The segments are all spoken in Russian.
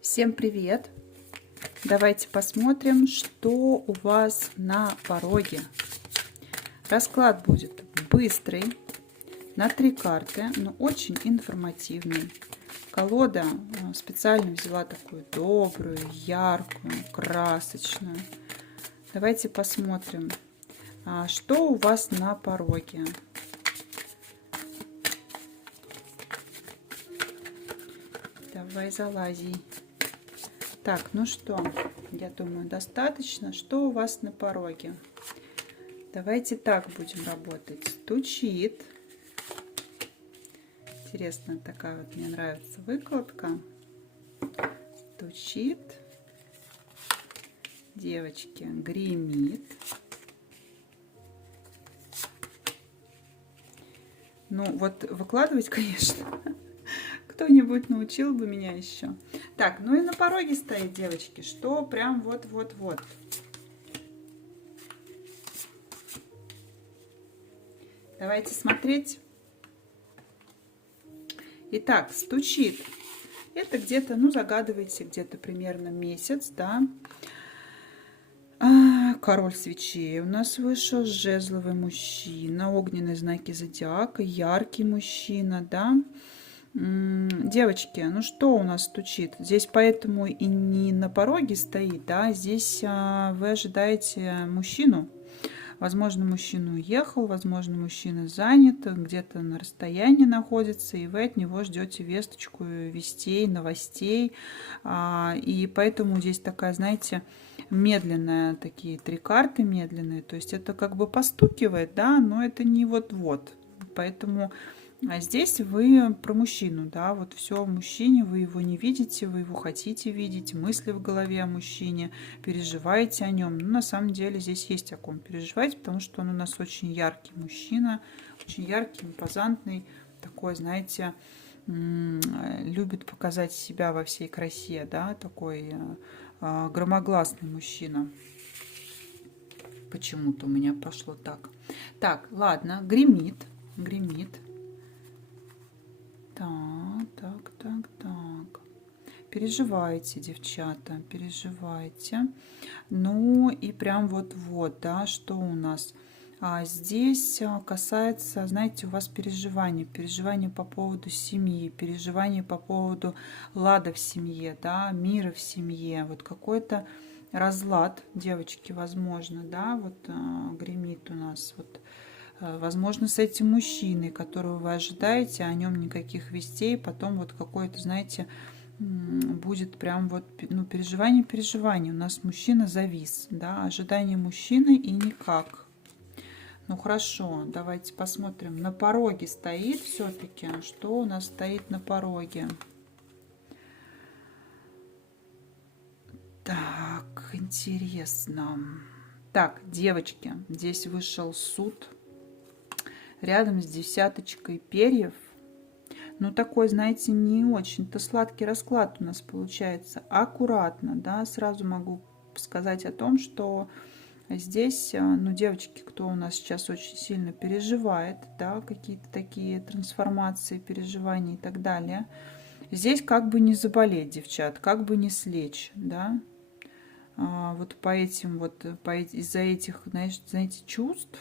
Всем привет! Давайте посмотрим, что у вас на пороге. Расклад будет быстрый, на 3 карты, но очень информативный. Колода специально взяла такую добрую, яркую, красочную. Давайте посмотрим, что у вас на пороге. Давай залази. Так, ну что, я думаю, достаточно. Что у вас на пороге? Давайте так будем работать. Стучит. Интересная такая вот, мне нравится выкладка. Стучит. Девочки, гремит. Ну, вот выкладывать, конечно, кто-нибудь научил бы меня еще. Так, ну и на пороге стоит, девочки, что прям вот-вот-вот. Давайте смотреть. Итак, стучит. Это где-то, ну, загадывайте, где-то примерно месяц, да. Король свечей у нас вышел, жезловый мужчина, огненные знаки зодиака, яркий мужчина, да. Девочки, ну что у нас стучит? Здесь поэтому и не на пороге стоит, да, здесь вы ожидаете мужчину. Возможно, мужчина уехал, возможно, мужчина занят, где-то на расстоянии находится, и вы от него ждете весточку, вестей, новостей. И поэтому здесь такая, знаете, медленная, такие 3 карты медленные. То есть это как бы постукивает, да, но это не вот-вот. Поэтому здесь вы про мужчину, да, вот все о мужчине, вы его не видите, вы его хотите видеть, мысли в голове о мужчине, переживаете о нем. Но на самом деле здесь есть о ком переживать, потому что он у нас очень яркий мужчина, очень яркий, импозантный, такой, знаете, любит показать себя во всей красе, да, такой громогласный мужчина. Почему-то у меня пошло так. Так, ладно, гремит. Так. Переживайте, девчата, переживайте. Ну и прям вот-вот, да, что у нас? Здесь касается, знаете, у вас переживания по поводу семьи, переживания по поводу лада в семье, да, мира в семье. Вот какой-то разлад, девочки, возможно, да, вот гремит у нас вот. Возможно, с этим мужчиной, которого вы ожидаете, о нем никаких вестей, потом вот какое-то, знаете, будет прям вот, ну, переживание. У нас мужчина завис, да, ожидание мужчины и никак. Ну, хорошо, давайте посмотрим. На пороге стоит все-таки, что у нас стоит на пороге? Так, интересно. Так, девочки, здесь вышел суд. Рядом с десяточкой перьев. Ну, такой, знаете, не очень-то сладкий расклад у нас получается. Аккуратно, да, сразу могу сказать о том, что здесь, ну, девочки, кто у нас сейчас очень сильно переживает, да, какие-то такие трансформации, переживания и так далее. Здесь как бы не заболеть, девчат, как бы не слечь, да. Вот по этим вот, из-за этих, знаете, чувств,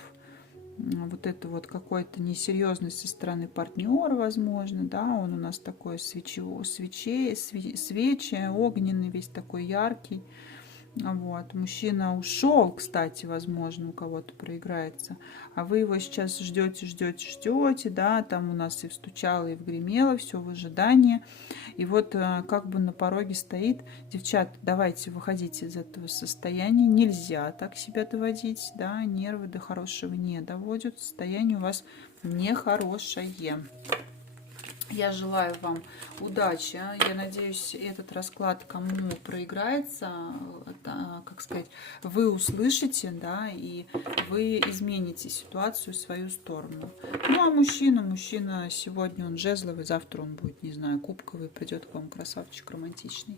вот это вот какой-то несерьезность со стороны партнера, возможно, да, он у нас такой свечи, огненный, весь такой яркий. Вот. Мужчина ушел, кстати, возможно, у кого-то проиграется, а вы его сейчас ждете, да, там у нас и встучало, и вгремело, все в ожидании. И вот как бы на пороге стоит. Девчат, давайте выходите из этого состояния. Нельзя так себя доводить, да, нервы до хорошего не доводят. Состояние у вас нехорошее. Я желаю вам удачи. Я надеюсь, этот расклад кому проиграется, как сказать, вы услышите, да, и вы измените ситуацию в свою сторону. Ну, а мужчина сегодня он жезловый, завтра он будет, не знаю, кубковый, придет к вам красавчик романтичный.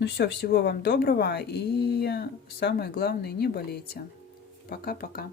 Ну все, всего вам доброго и самое главное, не болейте. Пока-пока.